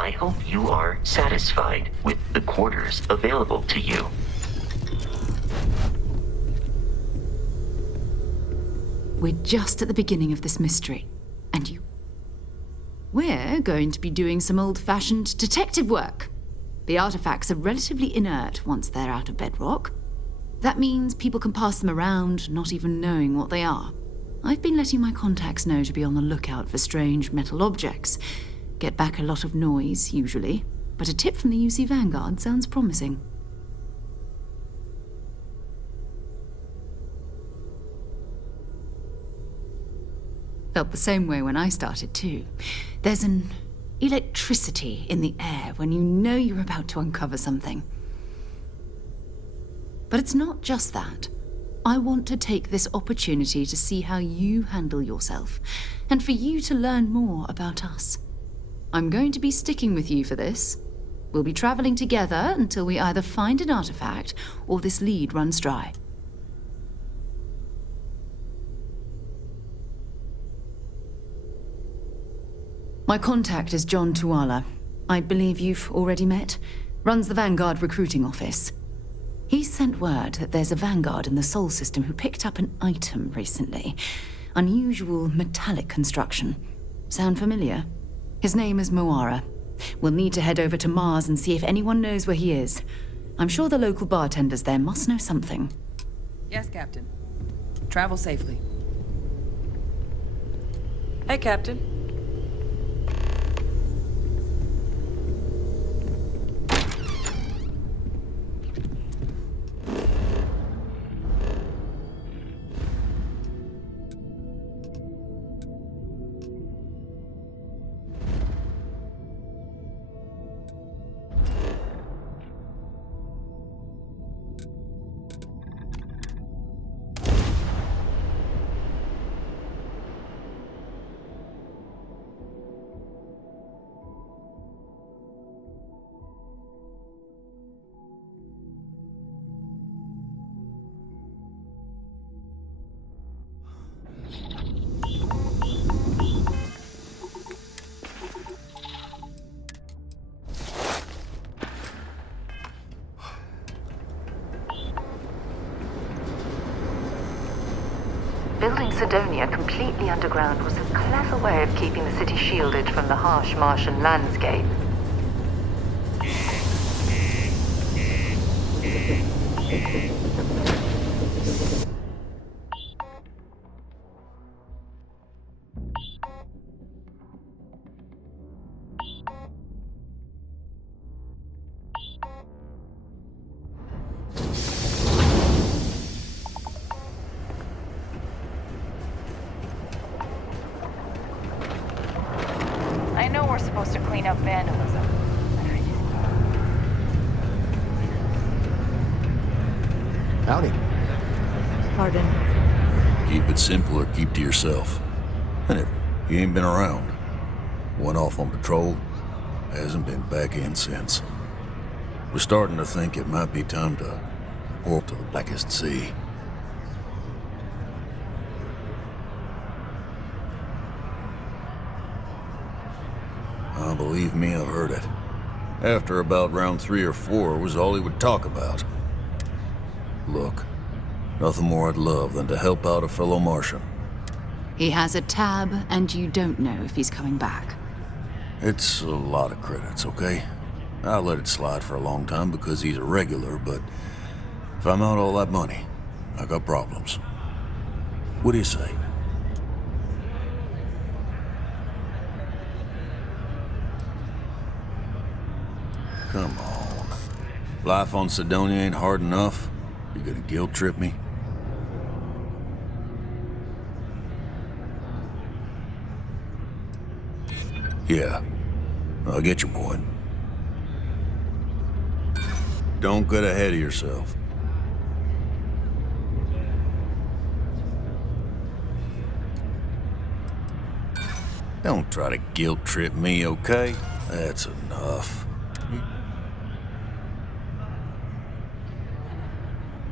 I hope you are satisfied with the quarters available to you. We're just at the beginning of this mystery, and you... We're going to be doing some old-fashioned detective work. The artifacts are relatively inert once they're out of bedrock. That means people can pass them around, not even knowing what they are. I've been letting my contacts know to be on the lookout for strange metal objects. Get back a lot of noise, usually, but a tip from the UC Vanguard sounds promising. Felt the same way when I started, too. There's an electricity in the air when you know you're about to uncover something. But it's not just that. I want to take this opportunity to see how you handle yourself, and for you to learn more about us. I'm going to be sticking with you for this. We'll be traveling together until we either find an artifact or this lead runs dry. My contact is John Tuala. I believe you've already met. Runs the Vanguard recruiting office. He sent word that there's a Vanguard in the Sol system who picked up an item recently. Unusual metallic construction. Sound familiar? His name is Moara. We'll need to head over to Mars and see if anyone knows where he is. I'm sure the local bartenders there must know something. Yes, Captain. Travel safely. Hey, Captain. Building Sidonia completely underground was a clever way of keeping the city shielded from the harsh Martian landscape. I know we're supposed to clean up vandalism, but I just... Howdy. Pardon? Keep it simple or keep to yourself. And if you ain't been around, went off on patrol, hasn't been back in since. We're starting to think it might be time to port to the Blackest Sea. Believe me, I've heard it. After about round 3 or 4 was all he would talk about. Look, nothing more I'd love than to help out a fellow Martian. He has a tab, and you don't know if he's coming back. It's a lot of credits, okay? I'll let it slide for a long time because he's a regular, but if I'm out all that money, I got problems. What do you say? Come on. Life on Sidonia ain't hard enough. You gonna guilt trip me? Yeah, I get your point. Don't get ahead of yourself. Don't try to guilt trip me, okay? That's enough.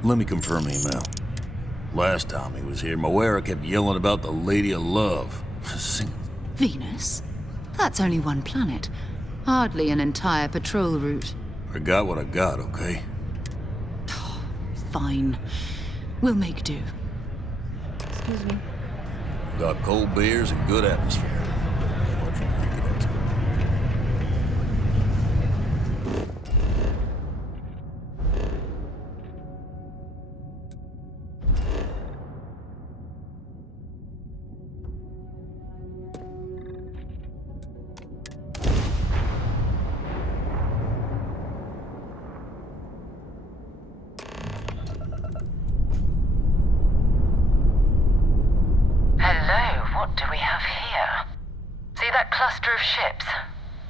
Let me confirm email. Last time he was here, Moara kept yelling about the Lady of Love. Venus? That's only one planet. Hardly an entire patrol route. I got what I got, okay? Fine. We'll make do. Excuse me. Got cold beers and good atmosphere. Much more you could ask for. Hello, what do we have here? See that cluster of ships?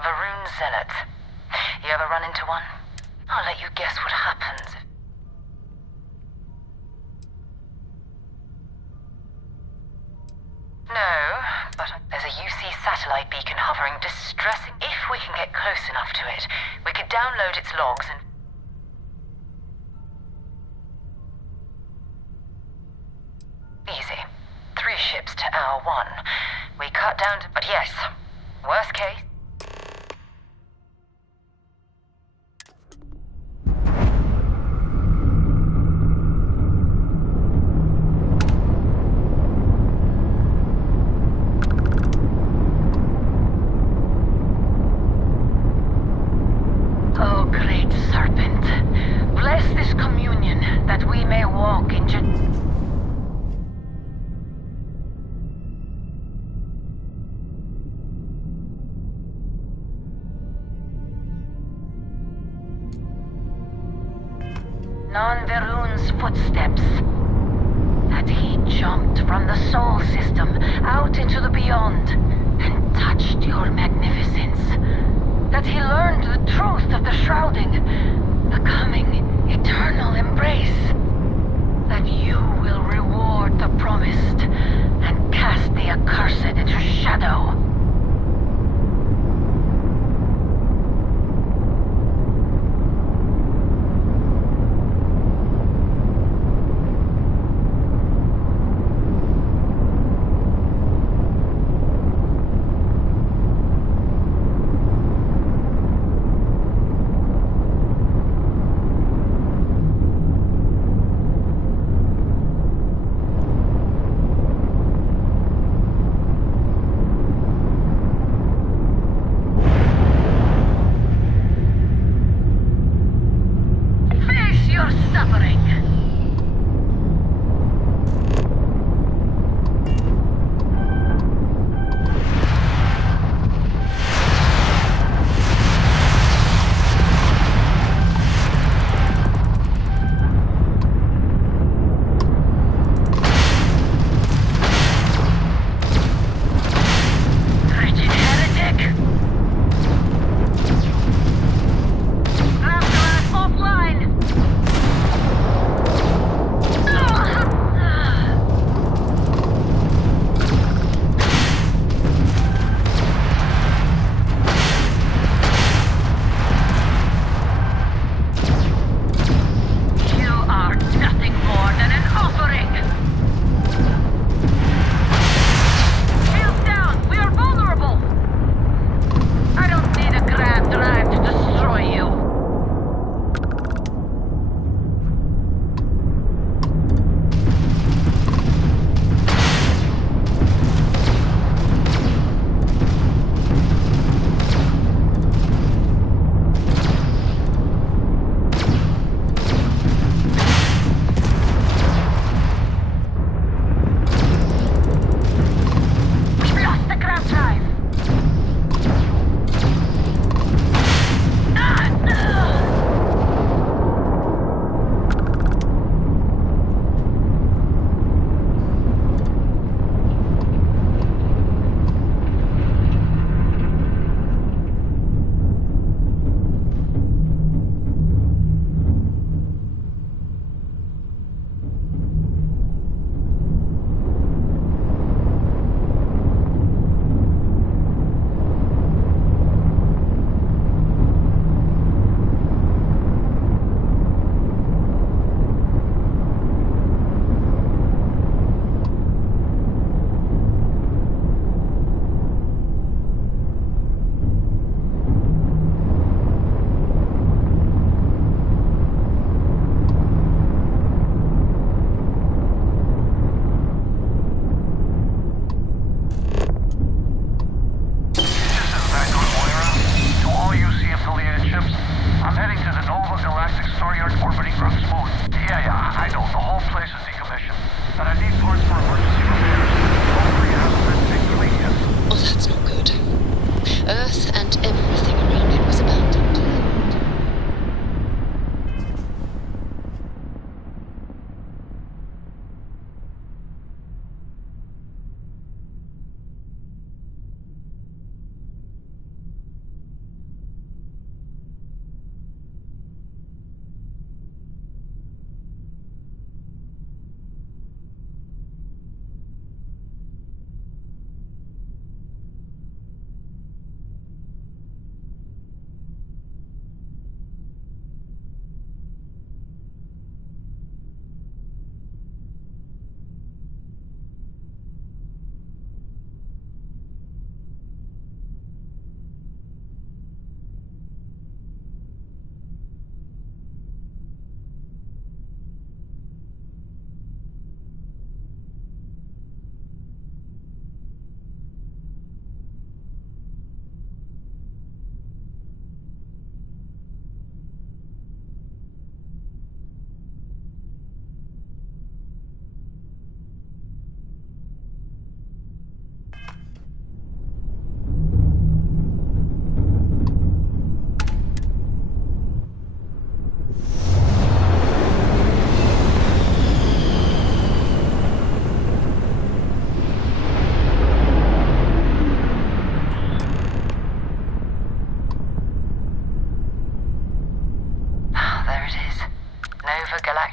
Varun Zealots. You ever run into one? I'll let you guess what happens. No, but there's a UC satellite beacon hovering distressing. If we can get close enough to it, we could download its logs and... Easy. 3 ships to our 1. We cut down to... But yes, worst case... Oh, great serpent, bless this communion that we may walk into... Non-Varun's footsteps. That he jumped from the Sol system out into the beyond and touched your magnificence. That he learned the truth of the shrouding, the coming eternal embrace. That you will reward the promised and cast the accursed into shadow.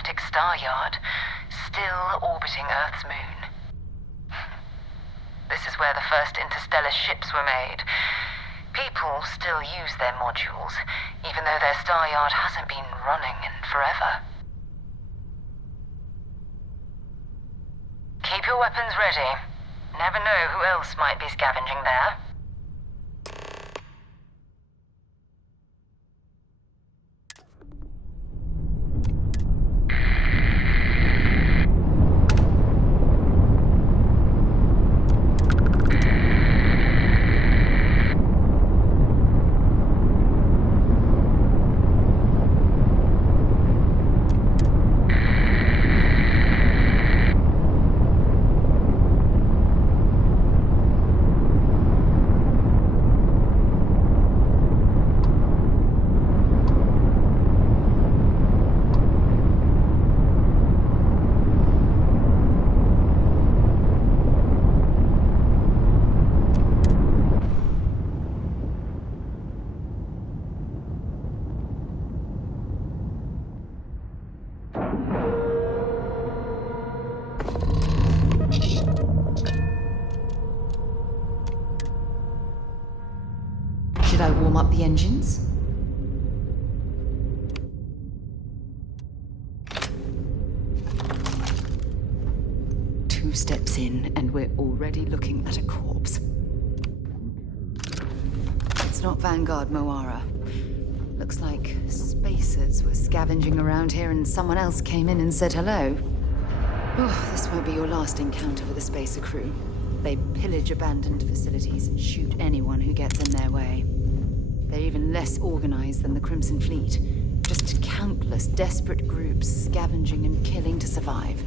apocalyptic star yard, still orbiting Earth's moon. This is where the first interstellar ships were made. People still use their modules, even though their star yard hasn't been running in forever. Keep your weapons ready. Never know who else might be scavenging there. Should I warm up the engines? Two steps in, and we're already looking at a corpse. It's not Vanguard Moara. Looks like spacers were scavenging around here and someone else came in and said hello. Oh, this won't be your last encounter with a spacer crew. They pillage abandoned facilities and shoot anyone who gets in their way. They're even less organized than the Crimson Fleet. Just countless desperate groups scavenging and killing to survive.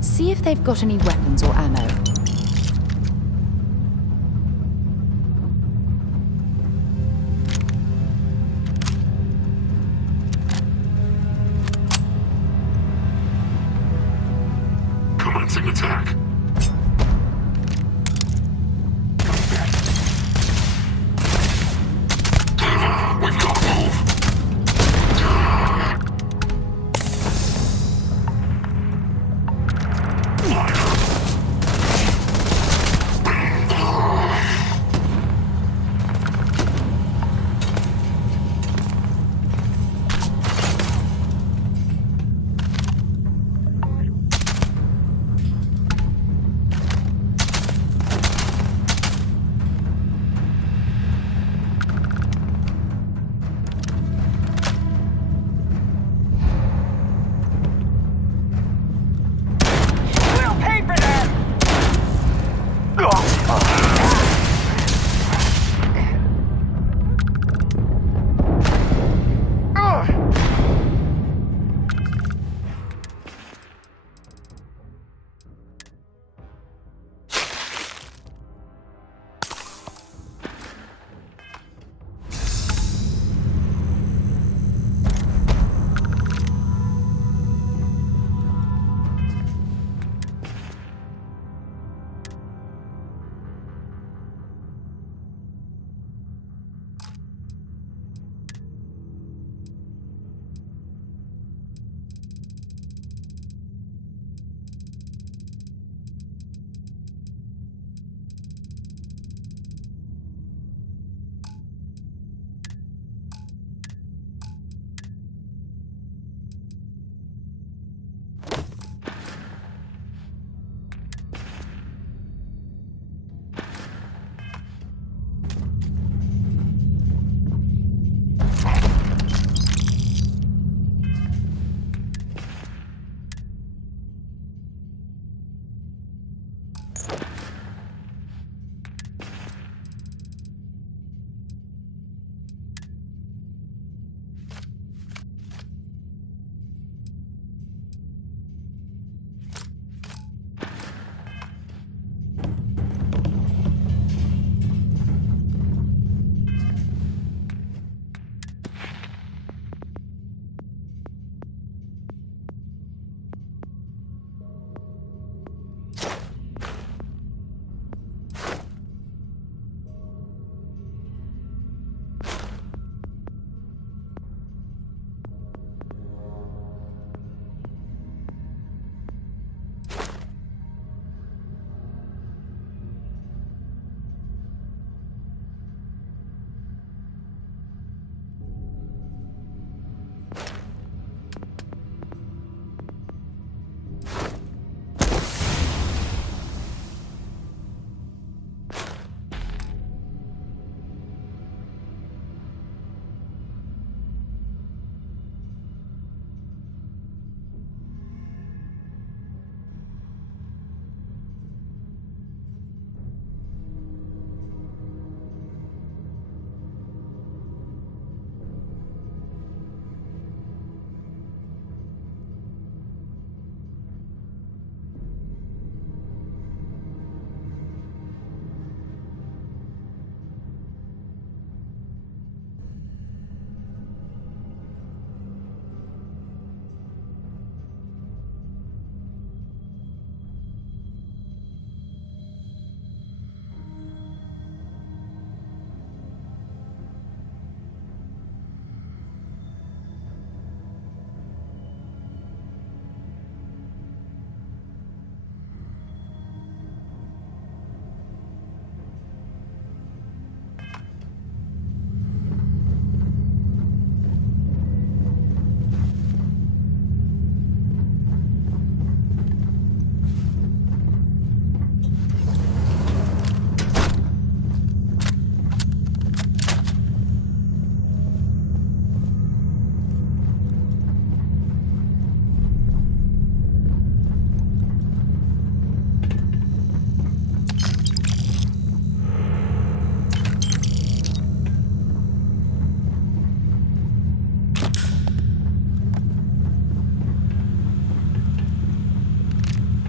See if they've got any weapons or ammo. Commencing attack. We've got to move.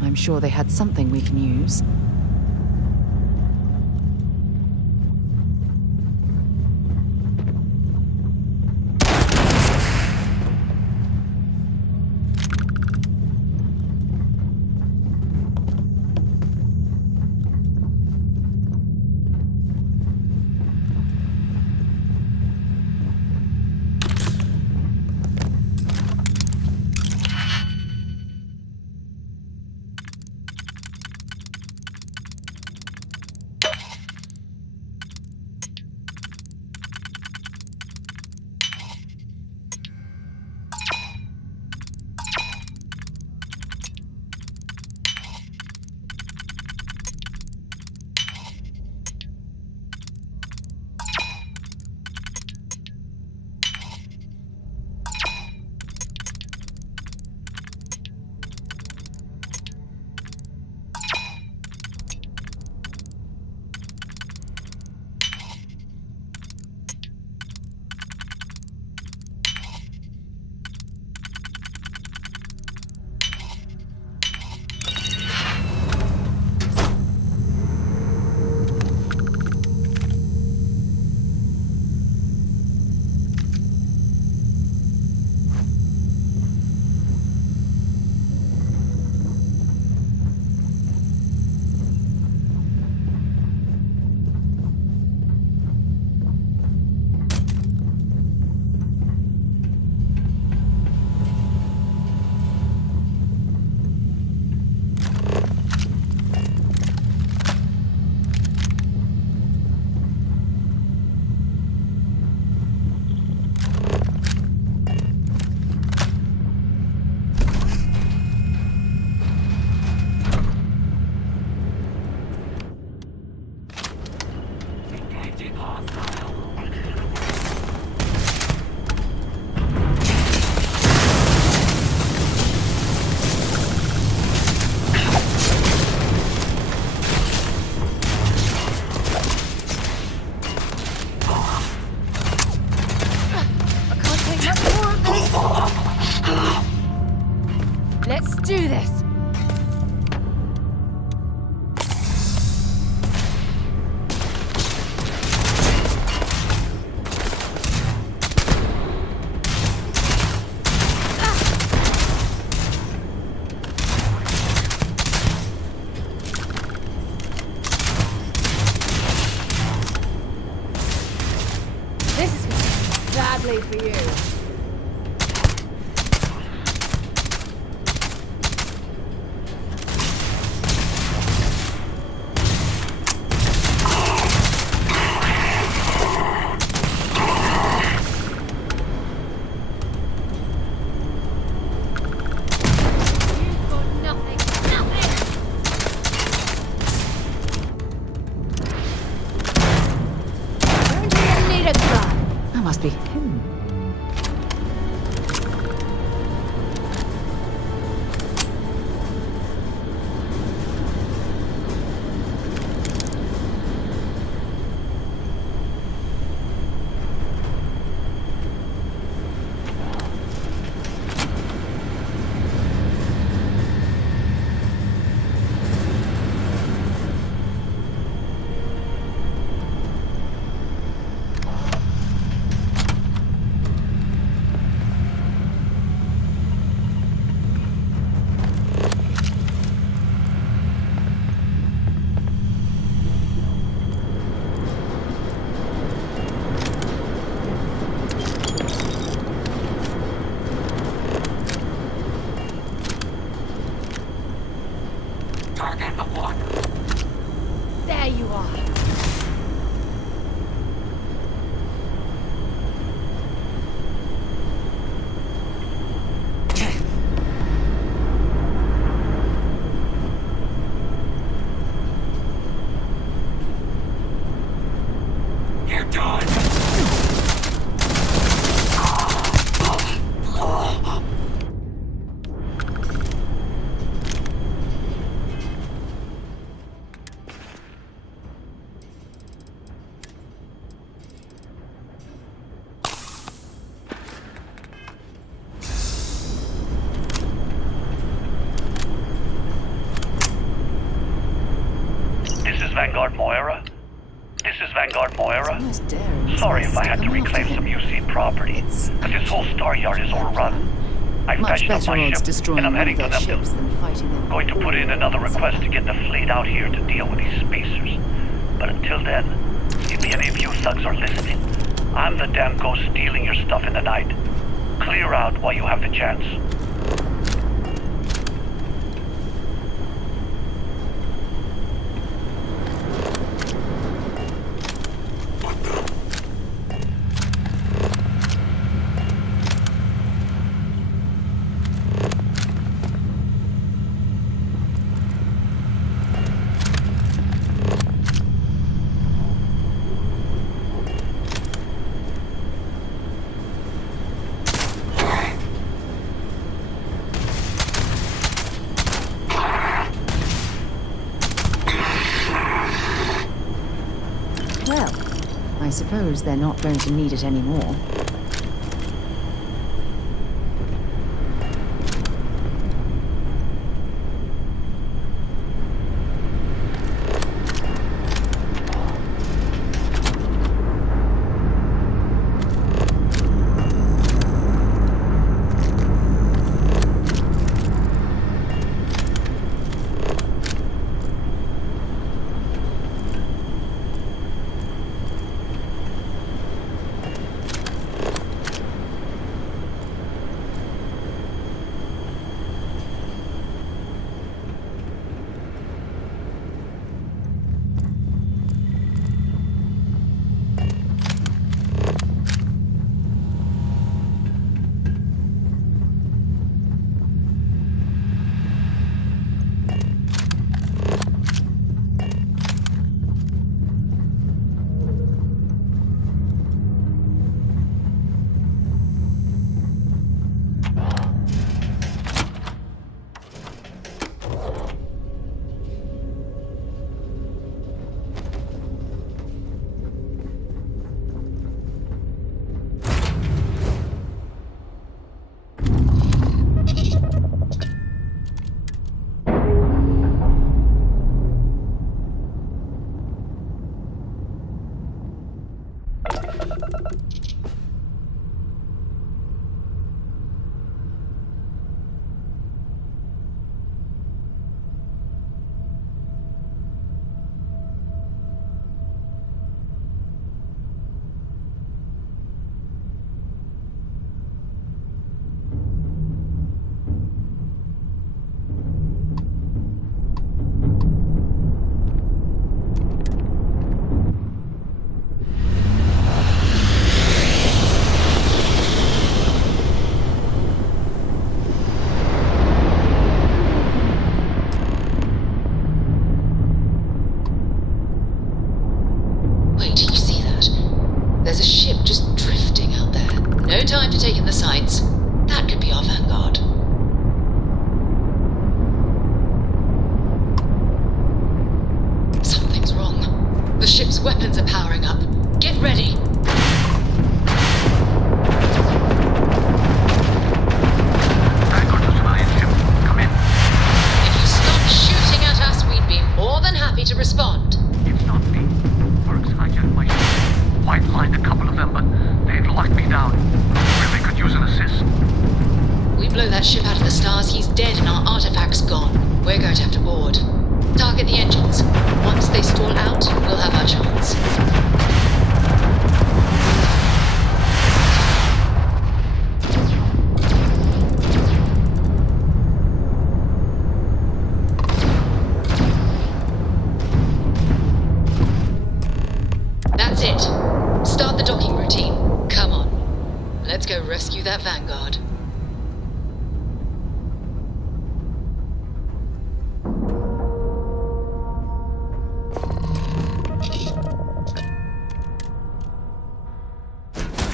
I'm sure they had something we can use. Let's do this! This is going to end badly for you. Must be him. Vanguard Moira? This is Vanguard Moira. Almost daring. Sorry if I had to reclaim some UC property, but this whole star yard is overrun. I Much fetched up better my odds ship, destroying and I'm one of heading to their them. ships than fighting them. Going to put in another request to get the fleet out here to deal with these spacers. But until then, if any of you thugs are listening, I'm the damn ghost stealing your stuff in the night. Clear out while you have the chance. Well, I suppose they're not going to need it anymore. time to take in the sights. That could be our vanguard. Something's wrong. The ship's weapons are powering up. Get ready. Vanguard to civilian ship. Come in. If you stop shooting at us, we'd be more than happy to respond. It's not me. Works hijacked my ship. White-lined a couple of them, but they'd locked me down. Really could use an assist. We blow that ship out of the stars, he's dead and our artifact's gone. We're going to have to board. Target the engines. Once they stall out, we'll have our chance. That's it. Start the docking routine. Come on. Let's go rescue that Vanguard.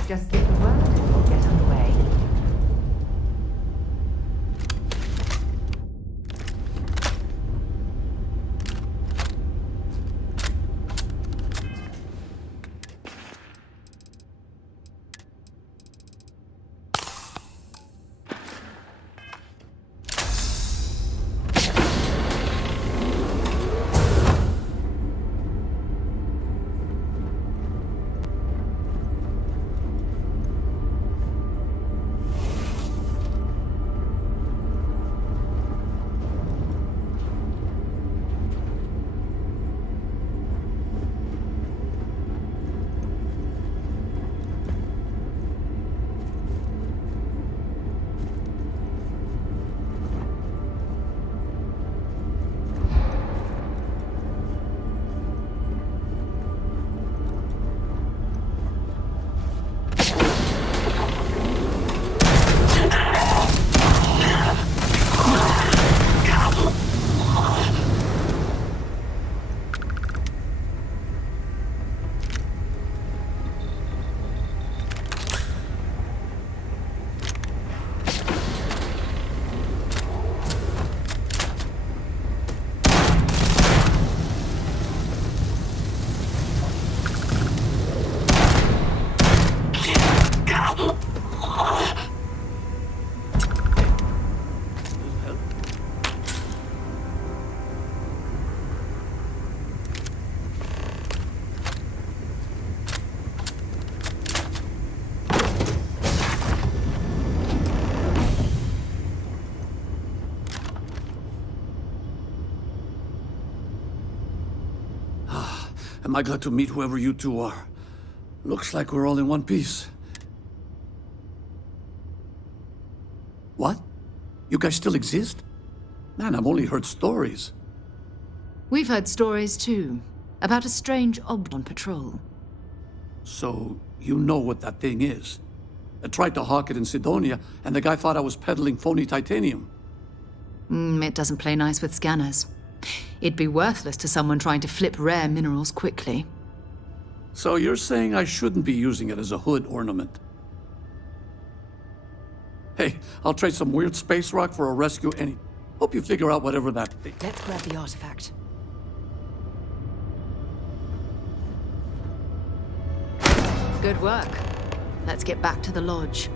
Just give the word and we'll get underway. Am I glad to meet whoever you two are. Looks like we're all in one piece. What? You guys still exist? Man, I've only heard stories. We've heard stories too, about a strange object on patrol. So, you know what that thing is? I tried to hawk it in Sidonia, and the guy thought I was peddling phony titanium. It doesn't play nice with scanners. It'd be worthless to someone trying to flip rare minerals quickly. So you're saying I shouldn't be using it as a hood ornament? Hey, I'll trade some weird space rock for a rescue any... Hope you figure out whatever that thing... Let's grab the artifact. Good work. Let's get back to the lodge.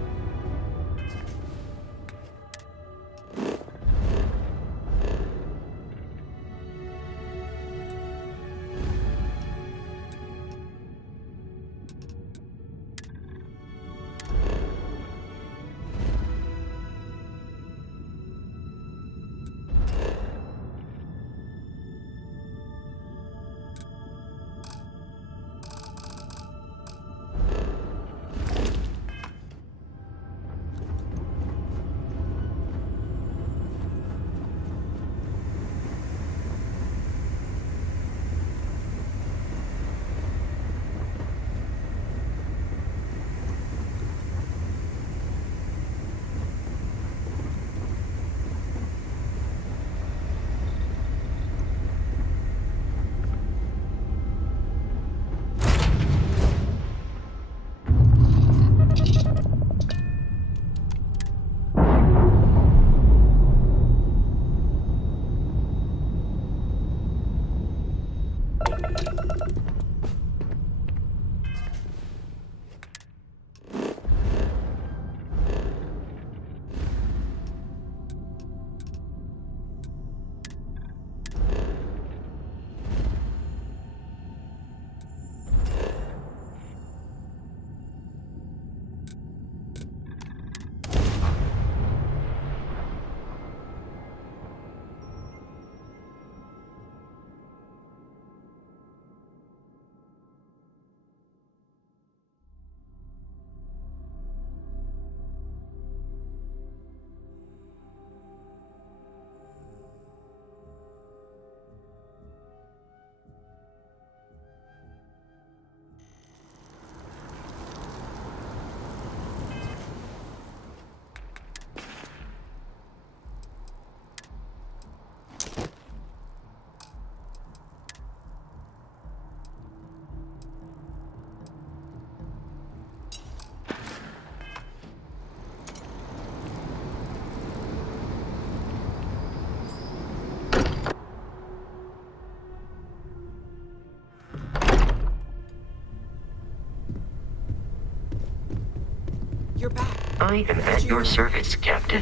You're back. I am at your service, Captain.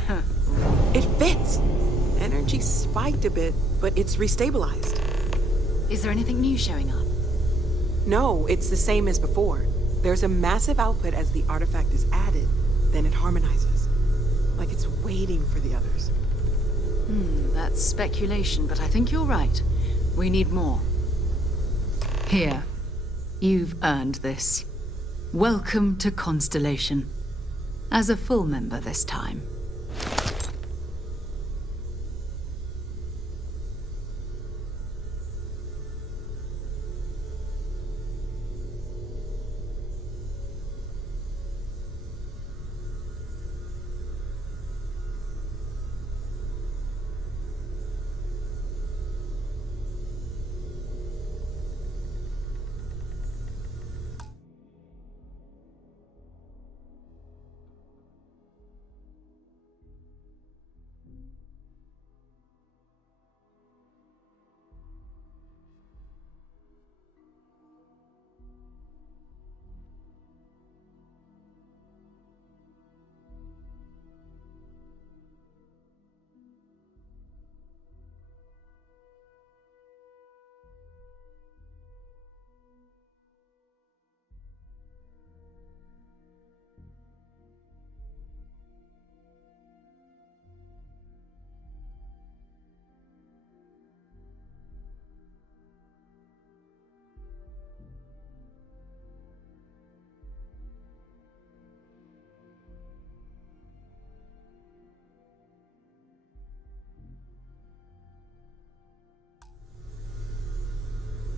It fits. Energy spiked a bit, but it's restabilized. Is there anything new showing up? No, it's the same as before. There's a massive output as the artifact is added, then it harmonizes. Like it's waiting for the others. That's speculation, but I think you're right. We need more. Here. You've earned this. Welcome to Constellation. As a full member this time.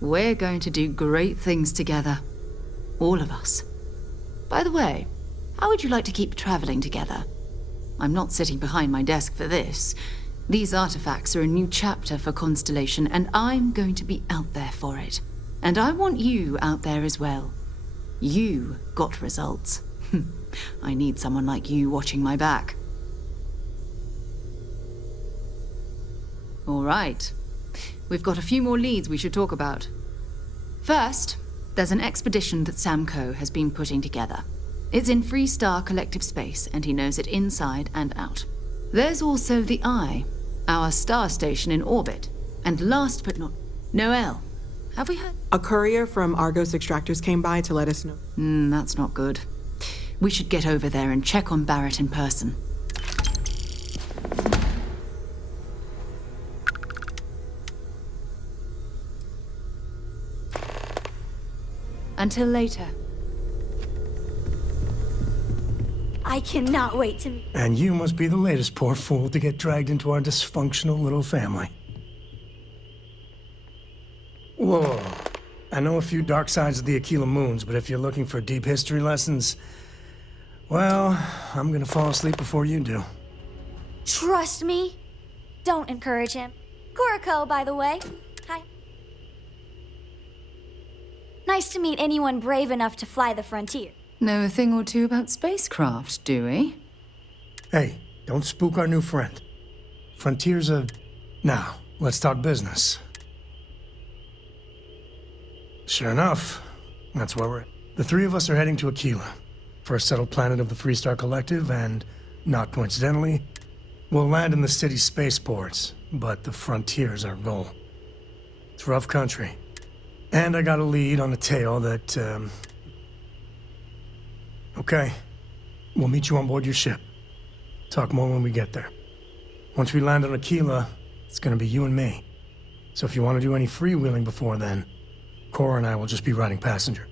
We're going to do great things together. All of us. By the way, how would you like to keep traveling together? I'm not sitting behind my desk for this. These artifacts are a new chapter for Constellation, and I'm going to be out there for it. And I want you out there as well. You got results. I need someone like you watching my back. All right. We've got a few more leads we should talk about. First, there's an expedition that Samco has been putting together. It's in Freestar Collective Space, and he knows it inside and out. There's also the Eye, our star station in orbit. And last but not... Noel, have we heard? A courier from Argos Extractors came by to let us know. That's not good. We should get over there and check on Barrett in person. Until later. I cannot wait to meet. And you must be the latest poor fool to get dragged into our dysfunctional little family. Whoa. I know a few dark sides of the Aquila Moons, but if you're looking for deep history lessons, well, I'm gonna fall asleep before you do. Trust me. Don't encourage him. Kuriko, by the way. Hi. Nice to meet anyone brave enough to fly the frontier. Know a thing or two about spacecraft, do we? Hey, don't spook our new friend. Frontiers are... Now, let's talk business. Sure enough, that's where we're at. The three of us are heading to Aquila, first settled planet of the Freestar Collective, and, not coincidentally, we'll land in the city's spaceports, but the frontier's our goal. It's rough country. And I got a lead on a tale that, Okay. We'll meet you on board your ship. Talk more when we get there. Once we land on Aquila, it's gonna be you and me. So if you want to do any freewheeling before then, Cora and I will just be riding passenger.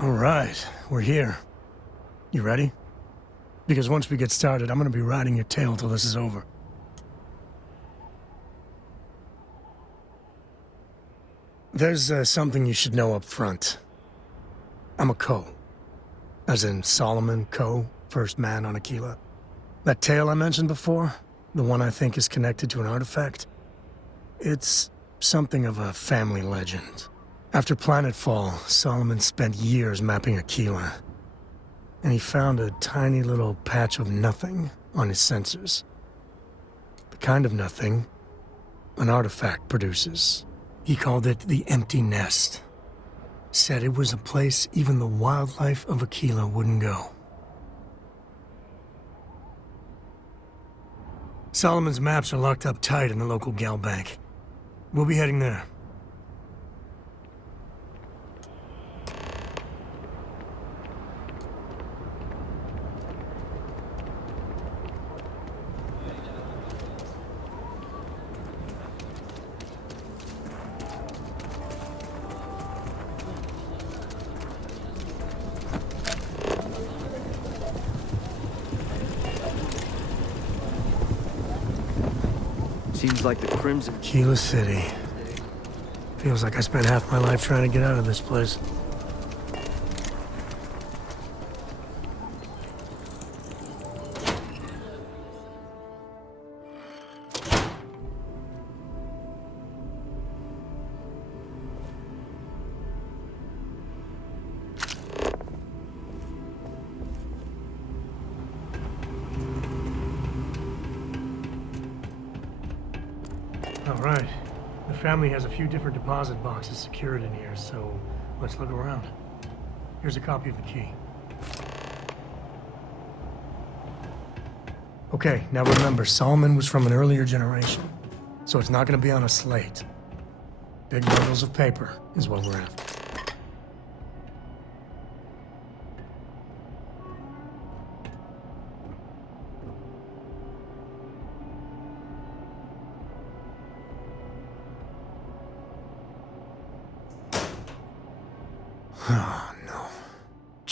All right, we're here. You ready? Because once we get started, I'm gonna be riding your tail till this is over. There's something you should know up front. I'm a Co. As in Solomon Co., first man on Aquila. That tale I mentioned before, the one I think is connected to an artifact, it's something of a family legend. After planetfall, Solomon spent years mapping Aquila, and he found a tiny little patch of nothing on his sensors. The kind of nothing an artifact produces. He called it the Empty Nest. Said it was a place even the wildlife of Aquila wouldn't go. Solomon's maps are locked up tight in the local gal bank. We'll be heading there. Seems like the Crimson... Aquila City. Feels like I spent half my life trying to get out of this place. All right. The family has a few different deposit boxes secured in here, so let's look around. Here's a copy of the key. Okay, now remember, Solomon was from an earlier generation, so it's not going to be on a slate. Big bundles of paper is what we're after.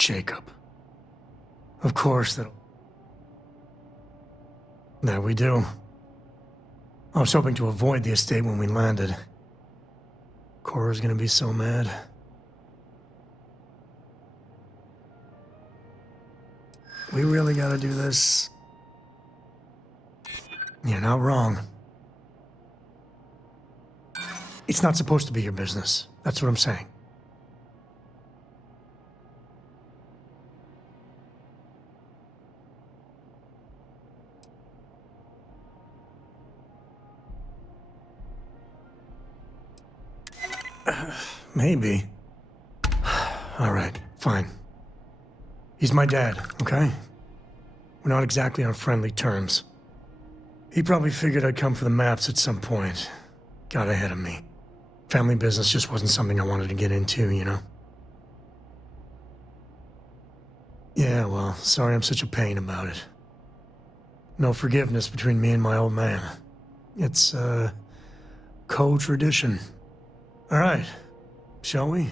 Jacob. Of course, that'll... There we do. I was hoping to avoid the estate when we landed. Cora's gonna be so mad. We really gotta do this? You're not wrong. It's not supposed to be your business. That's what I'm saying. Maybe. All right, fine. He's my dad, okay? We're not exactly on friendly terms. He probably figured I'd come for the maps at some point. Got ahead of me. Family business just wasn't something I wanted to get into, you know? Yeah, well, sorry I'm such a pain about it. No forgiveness between me and my old man. It's, co-tradition. All right, shall we?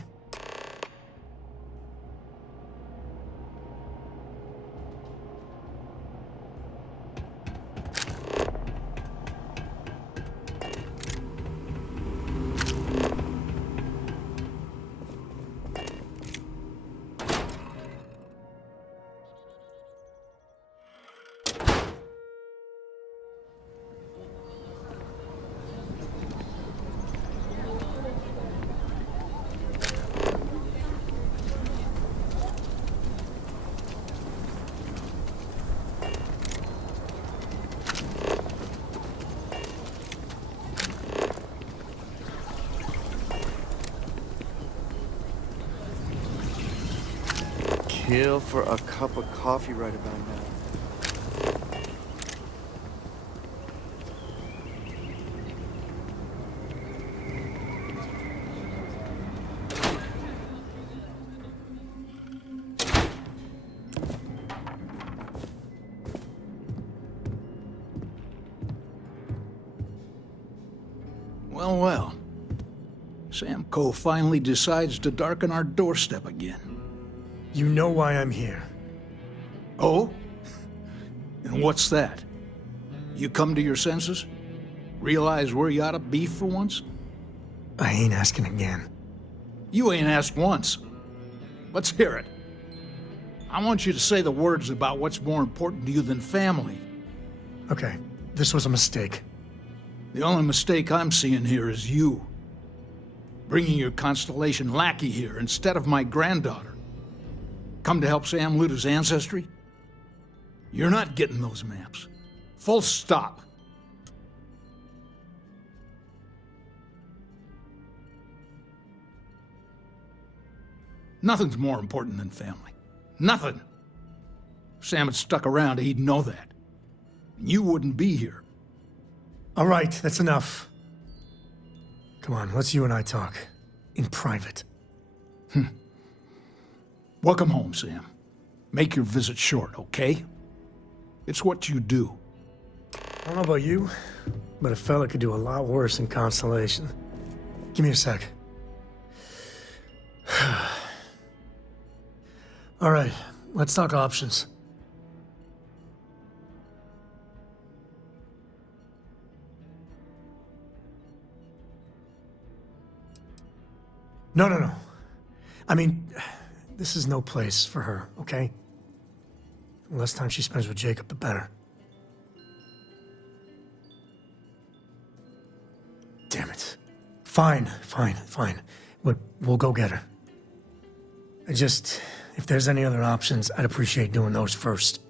Kill for a cup of coffee right about now. Well, well. Sam Coe finally decides to darken our doorstep again. You know why I'm here. Oh? And what's that? You come to your senses? Realize where you ought to be for once? I ain't asking again. You ain't asked once. Let's hear it. I want you to say the words about what's more important to you than family. Okay, this was a mistake. The only mistake I'm seeing here is you. Bringing your Constellation lackey here instead of my granddaughter. Come to help Sam loot his ancestry? You're not getting those maps. Full stop. Nothing's more important than family. Nothing. If Sam had stuck around, he'd know that. You wouldn't be here. All right, that's enough. Come on, let's you and I talk. In private. Welcome home, Sam. Make your visit short, okay? It's what you do. I don't know about you, but a fella could do a lot worse in Constellation. Give me a sec. All right, let's talk options. No. I mean, this is no place for her, okay? The less time she spends with Jacob, the better. Damn it. Fine. We'll go get her. If there's any other options, I'd appreciate doing those first.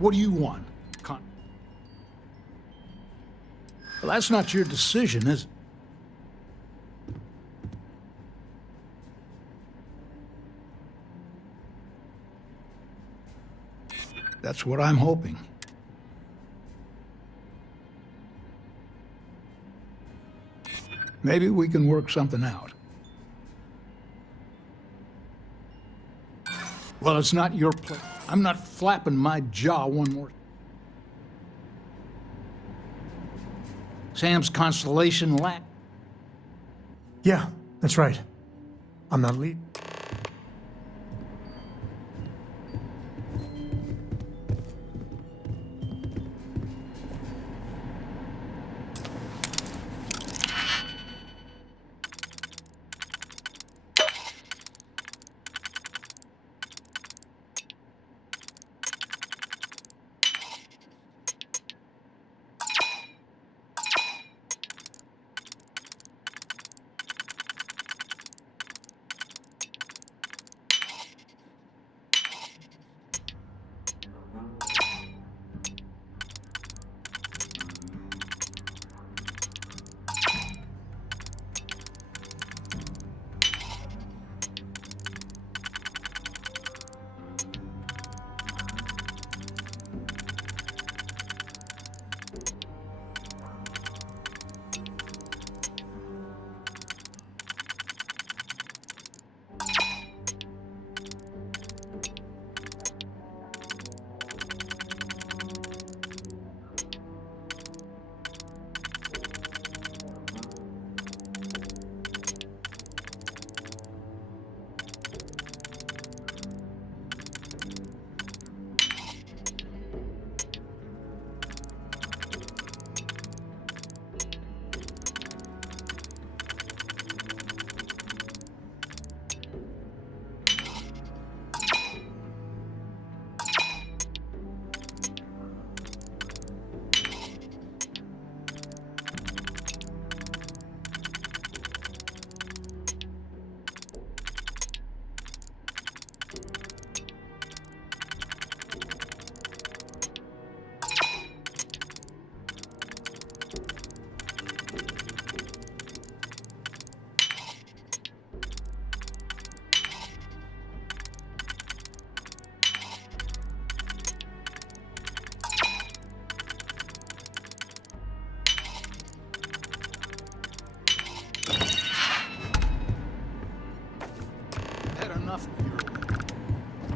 What do you want? Well, that's not your decision, is it? That's what I'm hoping. Maybe we can work something out. Well, it's not your place. I'm not flapping my jaw one more. Sam's constellation lack. Yeah, that's right. I'm not lead.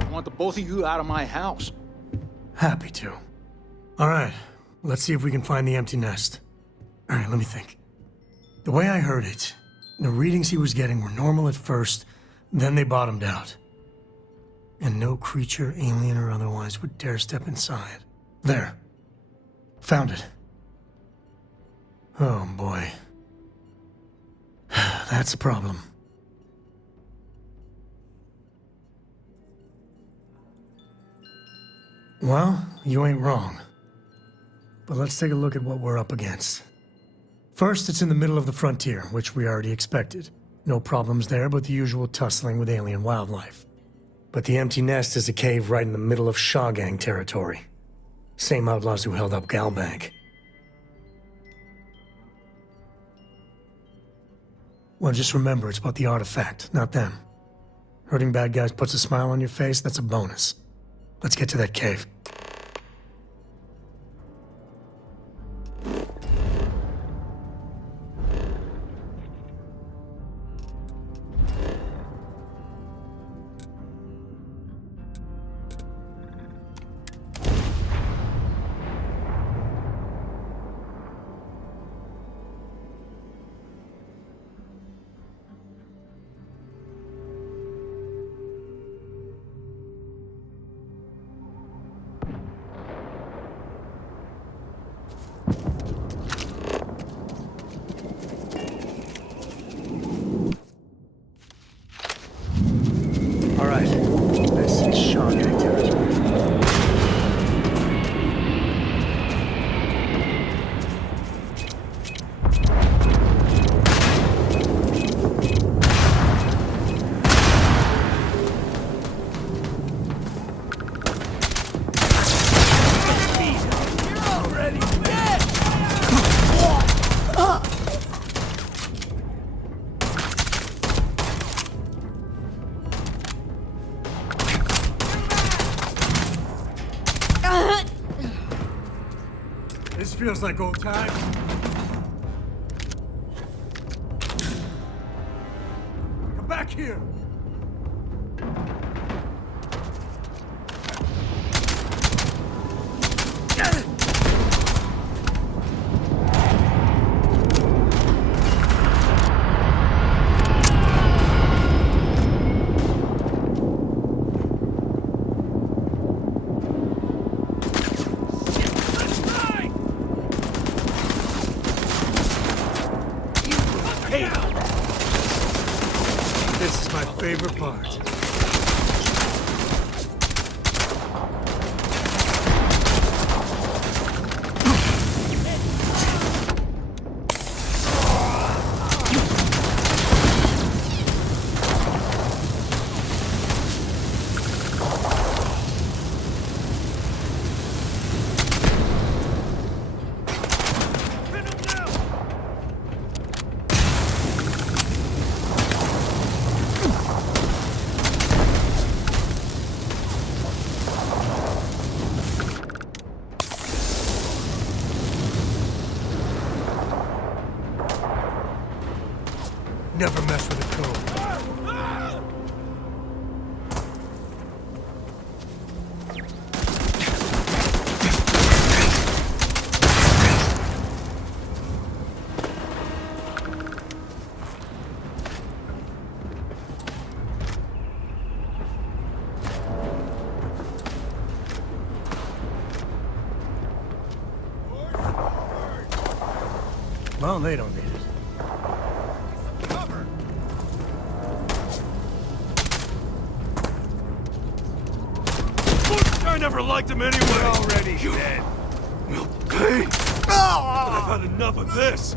I want the both of you out of my house. Happy to. All right, let's see if we can find the empty nest. All right, let me think. The way I heard it, the readings he was getting were normal at first, then they bottomed out. And no creature, alien or otherwise, would dare step inside. There. Found it. Oh boy. That's a problem. Well, you ain't wrong. But let's take a look at what we're up against. First, it's in the middle of the frontier, which we already expected. No problems there, but the usual tussling with alien wildlife. But the empty nest is a cave right in the middle of Shawgang territory. Same outlaws who held up Galbank. Well, just remember, it's about the artifact, not them. Hurting bad guys puts a smile on your face, that's a bonus. Let's get to that cave. This feels like old times. Come back here! favorite part. Never mess with a code. Well, they don't need it. I never liked him anyway. You're already dead. Okay. I've had enough of this.